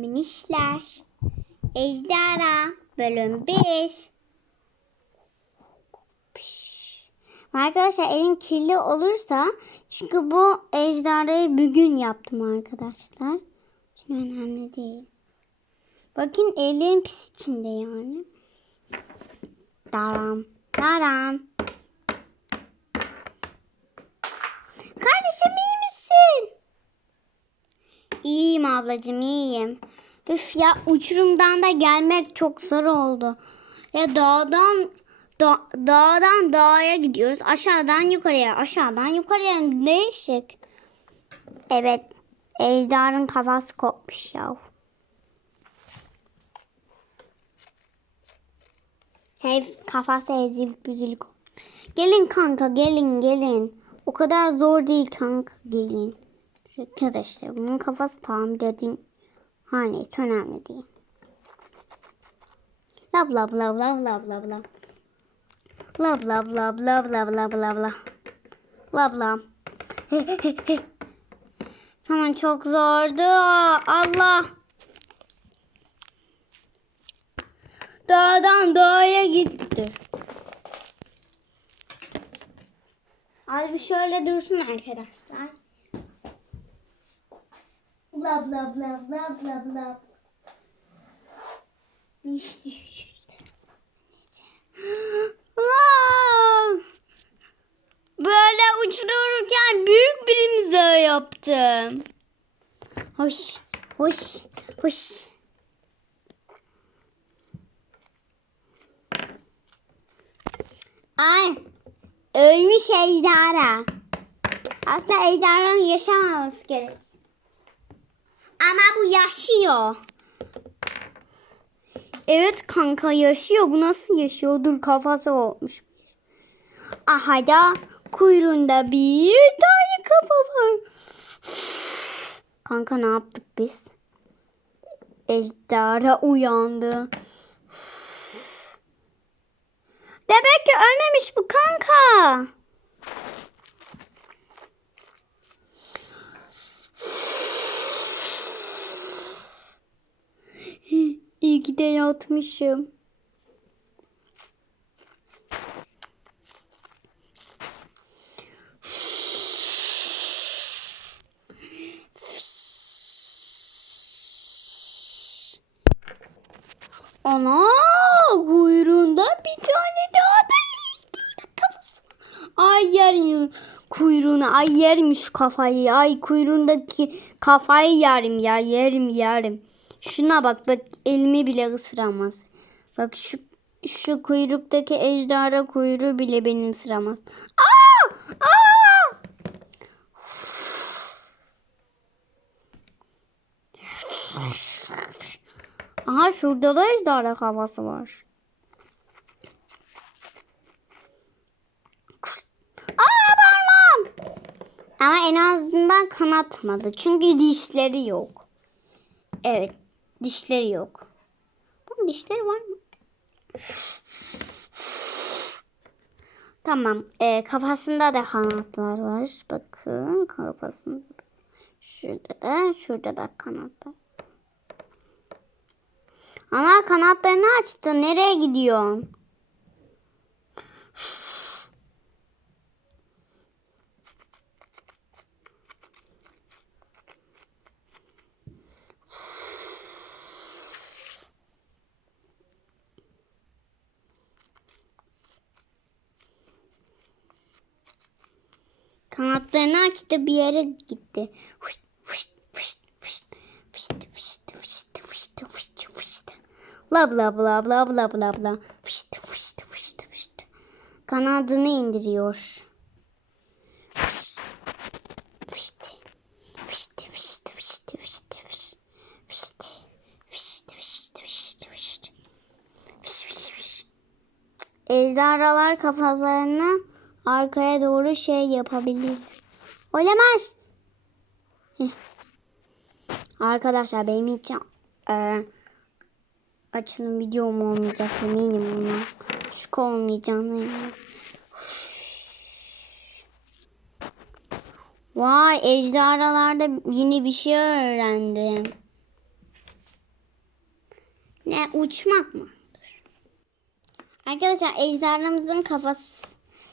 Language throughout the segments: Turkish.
Minişler. Ejderha bölüm 1. Arkadaşlar elim kirli olursa çünkü bu ejderhayı bugün yaptım arkadaşlar. Şimdi önemli değil. Bakın ellerim pis içinde yani. Daram. Daram. Kardeşim iyi misin? İyiyim ablacığım iyiyim. Üf ya uçurumdan da gelmek çok zor oldu. Ya dağdan da, dağdan dağa gidiyoruz. Aşağıdan yukarıya, aşağıdan yukarıya değişik. Evet. Ejder'in kafası kopmuş ya. Hey, kafası ezilip büzülük. Gelin kanka gelin gelin. O kadar zor değil kanka gelin. Arkadaşlar bunun kafası tamir edin. Ha neyse önemli değil. La bla bla bla bla bla bla. Bla bla bla bla bla bla bla bla. Bla bla. Tamam çok zordu. Allah. Dağdan dağa gitti. Hadi bir şöyle dursun arkadaşlar. Bla bla bla bla bla bla. İşte şu. Aa! Böyle uçururken büyük bir imza yaptım. Hoş, hoş, hoş. Ay, ölmüş ejderha. Aslında ejderhanın yaşamaması gerek. Ama bu yaşıyor. Evet kanka yaşıyor. Bu nasıl yaşıyor? Dur kafası olmuş. Aha da kuyruğunda bir tane kafa var. Kanka ne yaptık biz? Ejderha uyandı. Demek ki ölmemiş bu kanka. İyi ki de yatmışım. Ana kuyruğunda bir tane daha da. Ay yerim kuyruğunu ay yerim şu kafayı ay kuyruğundaki kafayı yerim ya yerim yerim. Şuna bak bak elimi bile ısıramaz. Bak şu şu kuyruktaki ejderha kuyruğu bile beni ısıramaz. Aa! Aa! Aha şurada da ejderha kafası var. Aa parmağım. Ama en azından kanatmadı. Çünkü dişleri yok. Evet. Dişleri yok. Bunun dişleri var mı? Tamam. Ee, kafasında da kanatlar var. Bakın kafasında. Şurada da, şurada da kanatlar. Ama kanatlarını açtı. Nereye gidiyorsun? Kanatlarını açtı bir yere gitti. Fışt, fışt, fışt, fışt, fışt, fışt, fışt, fışt, fışt, fışt. Bla bla bla bla bla bla bla. Fışt, fışt, fışt, fışt. Kanadını indiriyor. Fışt, fışt, fışt, fışt, fışt, fışt, fışt. Fışt, fışt, fışt, fışt, fışt. Fış, fış, fış. Ejderhalar kafalarını arkaya doğru şey yapabilir. Olamaz. Arkadaşlar benim hiç e, açılım videom olmayacak eminim buna. Şık olmayacağına eminim. Vay ejderhalarda yeni bir şey öğrendim. Ne uçmak mı? Arkadaşlar ejderhamızın kafası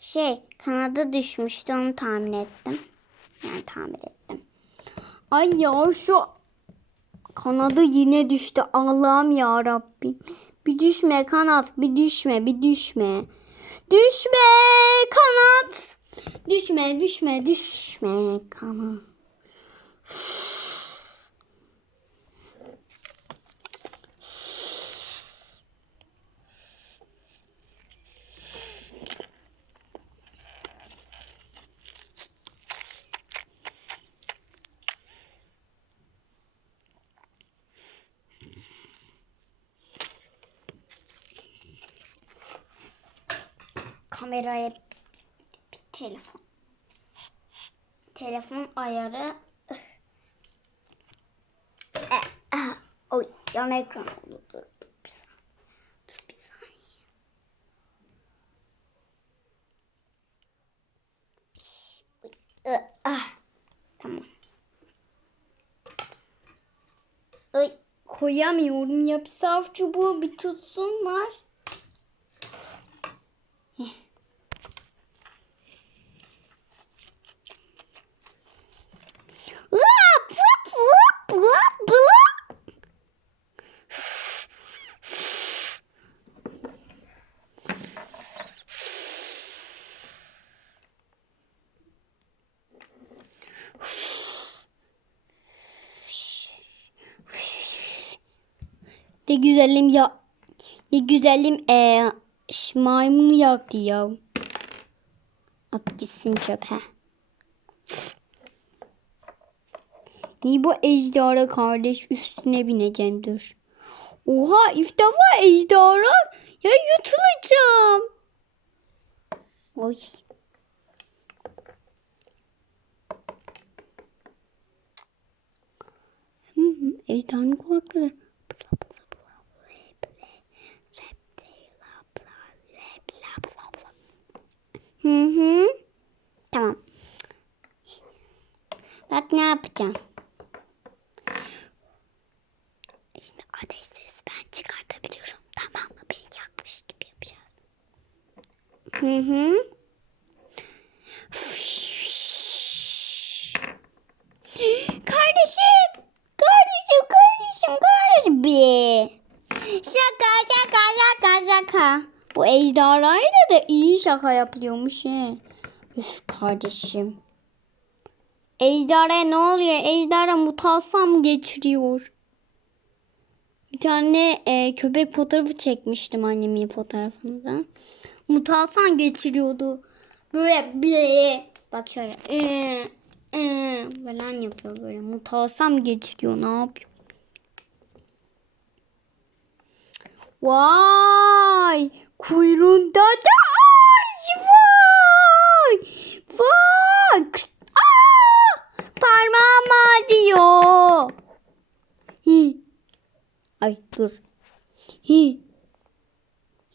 şey kanadı düşmüştü onu tahmin ettim. Yani tahmin ettim. Ay ya şu kanadı yine düştü. Allah'ım ya Rabbim. Bir düşme kanat, bir düşme, bir düşme. Düşme kanat. Düşme, düşme, düşme kanat. Kameraya bir telefon. Telefon ayarı. Oy yan ekran oldu. Dur, dur bir saniye. Dur bir saniye. Oy, Tamam. Ay, koyamıyorum ya. Bir saf çubuğu bir tutsunlar. Ne güzelim ya. Ne güzelim e, ş- maymunu yaktı ya. At gitsin çöpe. Niye bu ejderha kardeş üstüne bineceğim dur. Oha defa ejderha. Ya yutulacağım. Oy. Ejderhanın kulakları. Bla bla bla ble ble. Reptila bla ble bla bla bla. Hı hı. Tamam. Bak ne yapacağım. Şimdi ateş sesi ben çıkartabiliyorum. Tamam mı? Beni yakmış gibi yapacağız. Hı hı. Kardeşim. Kardeşim, kardeşim, kardeşim. Şaka, şaka, şaka, şaka. Bu ejderhayla da iyi şaka yapılıyormuş he. Üf kardeşim. Ejderha ne oluyor? Ejderha mutasyon geçiriyor. Bir tane e, köpek fotoğrafı çekmiştim annemin fotoğrafında. Mutasyon geçiriyordu. Böyle bir bak şöyle e, e, falan yapıyor böyle. Mutasyon geçiriyor. Ne yapıyor? Vay! Kuyruğunda da ay! Vay! Vay! Parmağım acıyor. Hi. Ay dur. Hi.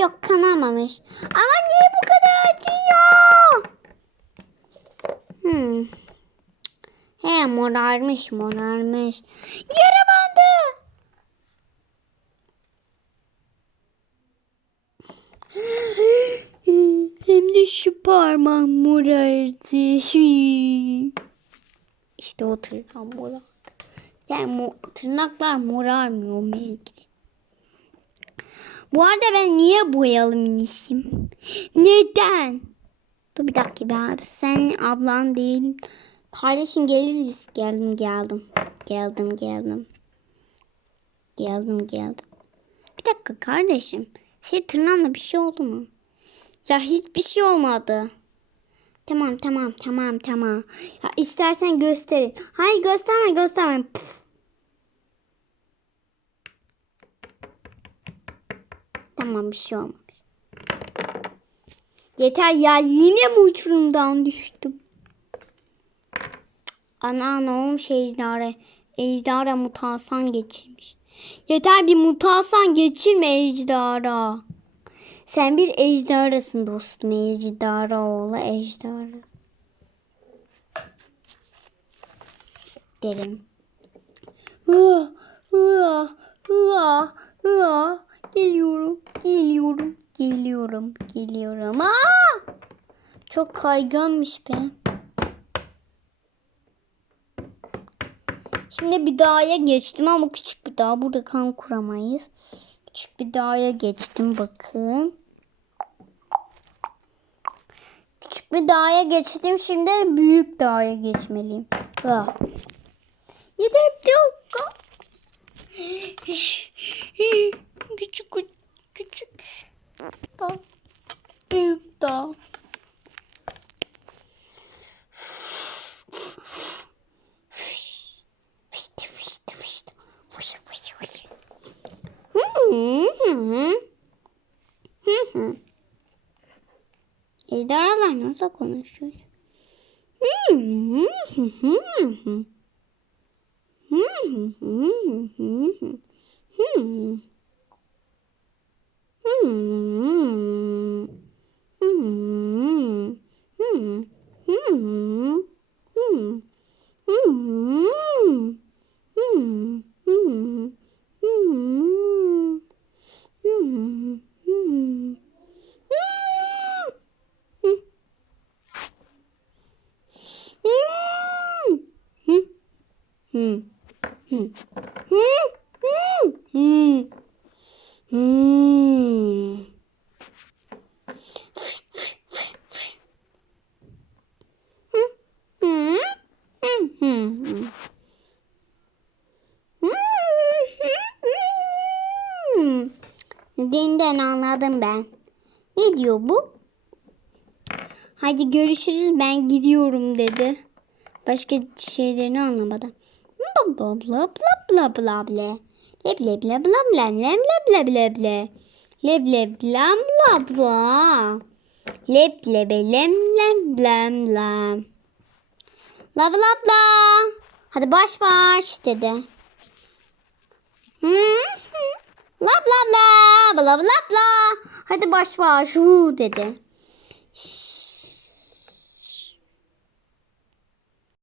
Yok kanamamış. Ama niye bu kadar acıyor? Hmm. He morarmış morarmış. Yara bandı. Hem de şu parmağım morardı. İşte o tırnağım morardı. Yani mo tırnaklar morarmıyor belki. Bu arada ben niye boyalı minişim? Neden? Dur bir dakika ben sen ablan değilim. Kardeşim gelir biz. Geldim geldim. Geldim geldim. Geldim geldim. Bir dakika kardeşim. Şey tırnağımda bir şey oldu mu? Ya hiçbir şey olmadı. Tamam tamam tamam tamam. Ya istersen gösterin. Hayır gösterme gösterme. Püf. Tamam bir şey olmamış. Yeter ya yine mi uçurumdan düştüm? Ana ne olmuş ejderha? Ejderha mutasyon geçirmiş. Yeter bir mutasyon geçirme ejderha. Sen bir ejderhasın dostum. Ejderha oğlu ejderha. Derim. Hıa, hıa, hıa. Aa, geliyorum, geliyorum, geliyorum, geliyorum. Aa! Çok kayganmış be. Şimdi bir dağa geçtim ama küçük bir dağ. Burada kan kuramayız. Küçük bir dağa geçtim bakın. Küçük bir dağa geçtim. Şimdi büyük dağa geçmeliyim. Ah. Yeter bir dakika. Aynaz'la konuşuyor. Mm-hmm. Hmm. Dinden anladım ben. Ne diyor bu? Hadi görüşürüz ben gidiyorum dedi. Başka şeylerini anlamadım. Bla bla bla bla bla bla. bla. Leb leb leb lam lam lam leb leb leb le. Leb leb lam la bla. Leb lebe lem lem lem lam. Label abla. Hadi baş baş dedi. Lab lab lab lab lab lab. Hadi baş baş hu dedi. Şşş.